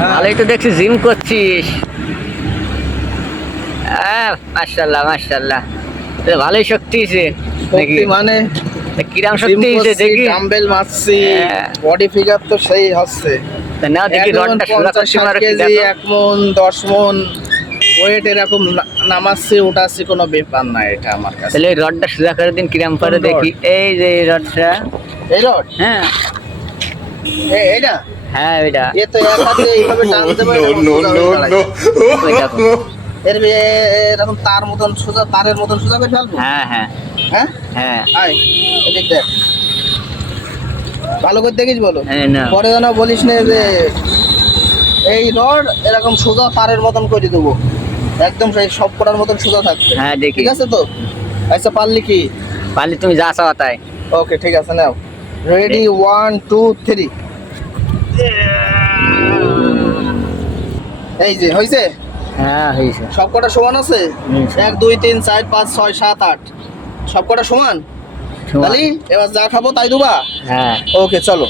ভালোই তো দেখছি জিম করছিস। মাশাআল্লাহ মাশাআল্লাহ, ভালোই শক্তি হয়েছে নাকি? শক্তি মানে কিরাম জিম শক্তি হয়েছে করছি, দেখি। ডাম্বেল মারছি, বডি ফিগার তো সেই হচ্ছে। তা নাও দেখি রডটা সোজা করতে পারো কি কেজি, দেখো। 1 মন 10 মন ওয়েট এরকম নামাচ্ছি উঠাচ্ছি, কোনো ব্যাপার না এটা আমার কাছে। তাহলে এই রডটা সোজা করে দিন কিরাম পারে কোন দেখি। এই যে এই রডটা, এই রড, হ্যাঁ এইটা হ্যাঁ ওইটা এ তো এক হাতে এইভাবে টানতে পারে, ওই দেখো। এরকম তার মতন সোজা, তারের মতন সোজা করে ফেলবো। হ্যাঁ হ্যাঁ হ্যাঁ হ্যাঁ আয় এদিক দেখ, ভালো করে দেখিস বলো, হ্যাঁ, না পরে যেন বলিস না যে এই রড এরকম সোজা তারের মতন করে দেবো, একদম সেই সব করার মতন সোজা থাকবে। হ্যাঁ দেখি। ঠিক আছে তো? আচ্ছা পারলি কি? পারলে তুমি যা চাও তাই। ওকে ঠিক আছে, নাও রেডি, 1 2 3। এই যে হয়েছে, হ্যাঁ হয়েছে। সব কটা সমান আছে? হুম, 1 2 3 4 5 6 7 8 সব কটা সমান। সমান। তাহলে এবার যা খাবো তাই দুবা। হ্যাঁ ওকে চলো।